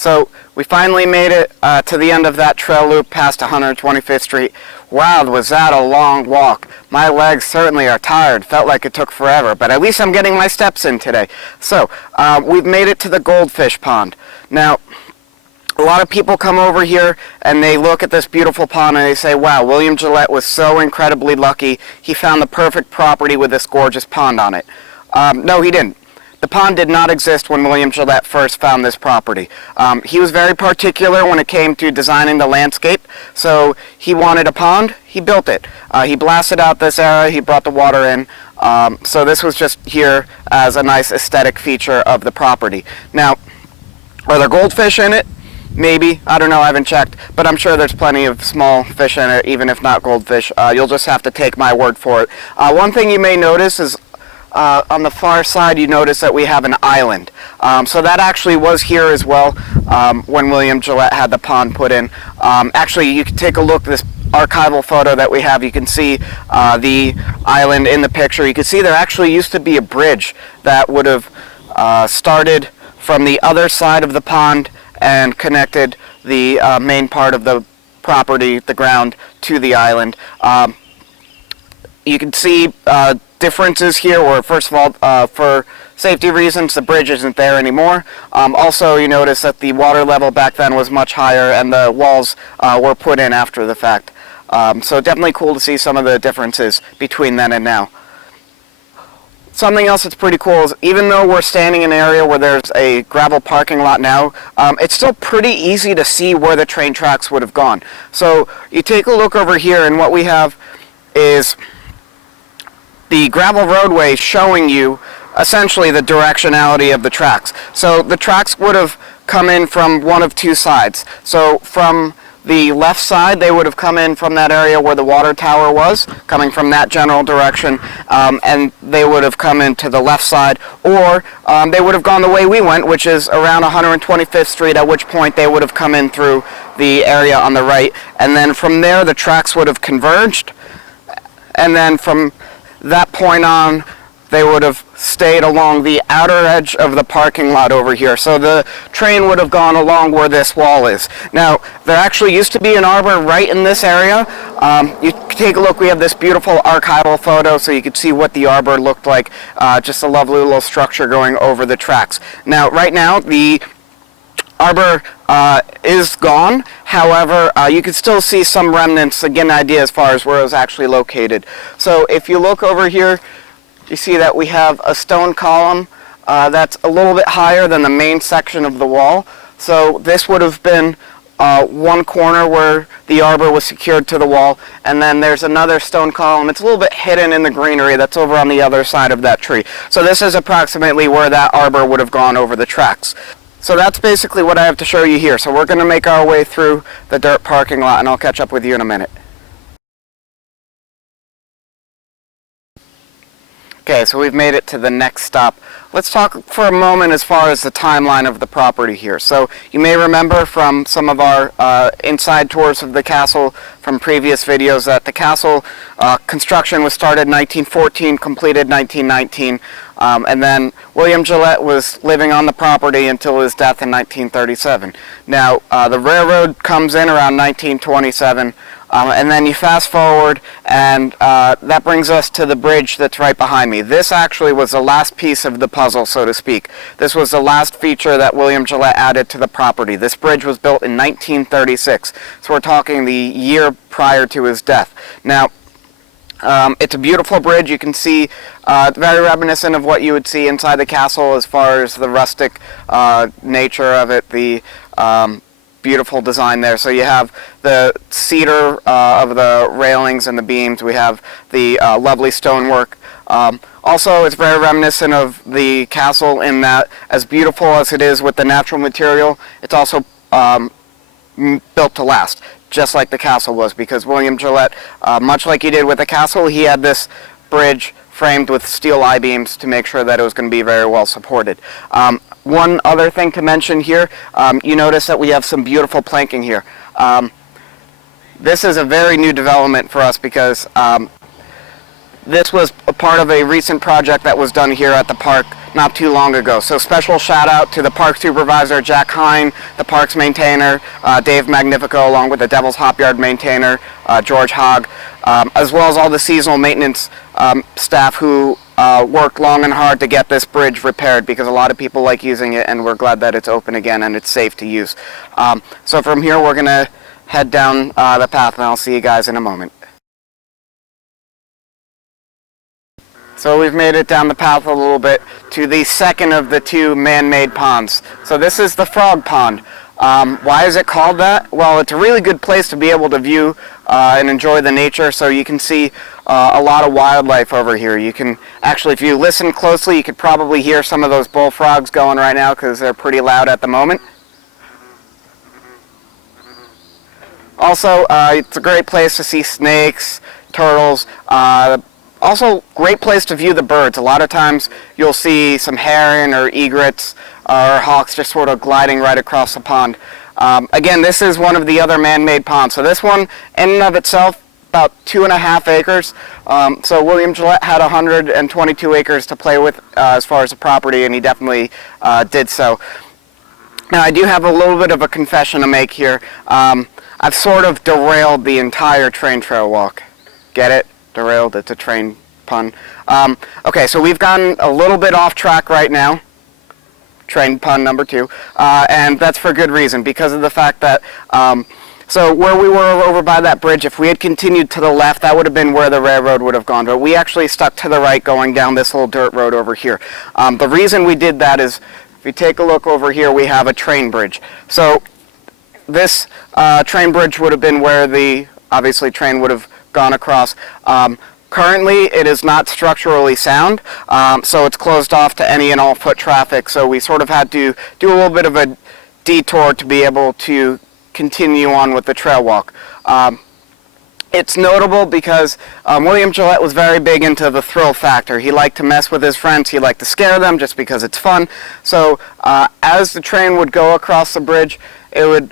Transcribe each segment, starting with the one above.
So we finally made it to the end of that trail loop past 125th Street. Wow, was that a long walk. My legs certainly are tired. Felt like it took forever, but at least I'm getting my steps in today. So we've made it to the Goldfish Pond. Now, a lot of people come over here and they look at this beautiful pond and they say, wow, William Gillette was so incredibly lucky. He found the perfect property with this gorgeous pond on it. No, he didn't. The pond did not exist when William Gillette first found this property. He was very particular when it came to designing the landscape, so he wanted a pond, he built it. He blasted out this area, he brought the water in, so this was just here as a nice aesthetic feature of the property. Now, are there goldfish in it? Maybe. I don't know, I haven't checked, but I'm sure there's plenty of small fish in it, even if not goldfish. You'll just have to take my word for it. One thing you may notice is on the far side you notice that we have an island. So that actually was here as well when William Gillette had the pond put in. Actually, you can take a look at this archival photo that we have. You can see the island in the picture. You can see there actually used to be a bridge that would have started from the other side of the pond and connected the main part of the property, the ground, to the island. You can see differences here where, first of all, for safety reasons, the bridge isn't there anymore. Also, you notice that the water level back then was much higher and the walls were put in after the fact. So definitely cool to see some of the differences between then and now. Something else that's pretty cool is, even though we're standing in an area where there's a gravel parking lot now, it's still pretty easy to see where the train tracks would have gone. So you take a look over here and what we have is the gravel roadway showing you essentially the directionality of the tracks. So the tracks would have come in from one of two sides. So from the left side, they would have come in from that area where the water tower was, coming from that general direction, and they would have come into the left side, or they would have gone the way we went, which is around 125th Street, at which point they would have come in through the area on the right, and then from there the tracks would have converged, and then from that point on they would have stayed along the outer edge of the parking lot over here. So the train would have gone along where this wall is. Now, there actually used to be an arbor right in this area. You can take a look, we have this beautiful archival photo so you can see what the arbor looked like. Just a lovely little structure going over the tracks. Now, right now, the arbor is gone. However, you can still see some remnants, again, idea as far as where it was actually located. So if you look over here, you see that we have a stone column that's a little bit higher than the main section of the wall. So this would have been one corner where the arbor was secured to the wall, and then there's another stone column. It's a little bit hidden in the greenery that's over on the other side of that tree. So this is approximately where that arbor would have gone over the tracks. So that's basically what I have to show you here. So we're going to make our way through the dirt parking lot, and I'll catch up with you in a minute. Okay, so we've made it to the next stop. Let's talk for a moment as far as the timeline of the property here. So you may remember from some of our inside tours of the castle from previous videos that the castle construction was started in 1914, completed 1919, and then William Gillette was living on the property until his death in 1937. Now, the railroad comes in around 1927, and then you fast forward, and that brings us to the bridge that's right behind me. This actually was the last piece of the puzzle, so to speak. This was the last feature that William Gillette added to the property. This bridge was built in 1936, so we're talking the year prior to his death. Now, it's a beautiful bridge. You can see very reminiscent of what you would see inside the castle as far as the rustic nature of it, the beautiful design there. So you have the cedar of the railings and the beams. We have the lovely stonework. Also, it's very reminiscent of the castle in that, as beautiful as it is with the natural material, it's also built to last, just like the castle was, because William Gillette, much like he did with the castle, he had this bridge framed with steel I-beams to make sure that it was going to be very well supported. One other thing to mention here, you notice that we have some beautiful planking here. This is a very new development for us because this was a part of a recent project that was done here at the park not too long ago. So special shout out to the park supervisor, Jack Hine, the parks maintainer, Dave Magnifico, along with the Devil's Hop Yard maintainer, George Hogg, as well as all the seasonal maintenance staff who worked long and hard to get this bridge repaired, because a lot of people like using it, and we're glad that it's open again and it's safe to use. So from here we're going to head down the path, and I'll see you guys in a moment. So we've made it down the path a little bit to the second of the two man-made ponds. So this is the Frog Pond. Why is it called that? Well, it's a really good place to be able to view and enjoy the nature, so you can see a lot of wildlife over here. You can actually, if you listen closely, you could probably hear some of those bullfrogs going right now because they're pretty loud at the moment. Also, it's a great place to see snakes, turtles, also great place to view the birds. A lot of times you'll see some heron or egrets or hawks just sort of gliding right across the pond. Again, this is one of the other man-made ponds. So this one, in and of itself, about 2.5 acres. So William Gillette had 122 acres to play with as far as the property, and he definitely did so. Now, I do have a little bit of a confession to make here. I've sort of derailed the entire train trail walk. Get it? Derailed, it's a train pun. Okay, so we've gotten a little bit off track right now. Train pun number 2. And that's for good reason, because of the fact that, so where we were over by that bridge, if we had continued to the left, that would have been where the railroad would have gone. But we actually stuck to the right going down this little dirt road over here. The reason we did that is, if you take a look over here, we have a train bridge. So this train bridge would have been where the, obviously, train would have gone across. Currently, it is not structurally sound, so it's closed off to any and all foot traffic, so we sort of had to do a little bit of a detour to be able to continue on with the trail walk. It's notable because William Gillette was very big into the thrill factor. He liked to mess with his friends, he liked to scare them just because it's fun. So as the train would go across the bridge, it would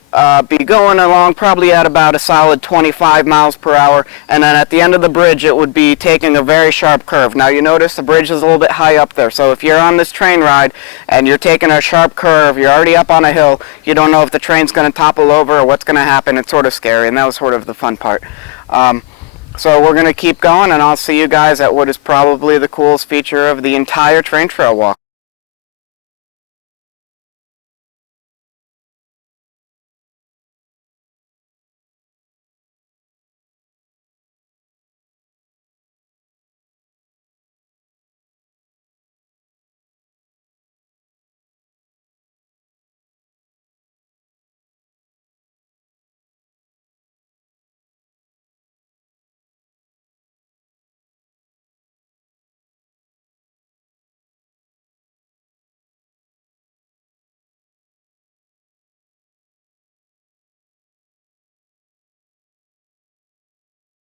be going along probably at about a solid 25 miles per hour, and then at the end of the bridge it would be taking a very sharp curve. Now you notice the bridge is a little bit high up there, so if you're on this train ride and you're taking a sharp curve, you're already up on a hill, you don't know if the train's going to topple over or what's going to happen. It's sort of scary, and that was sort of the fun part. So we're going to keep going, and I'll see you guys at what is probably the coolest feature of the entire train trail walk.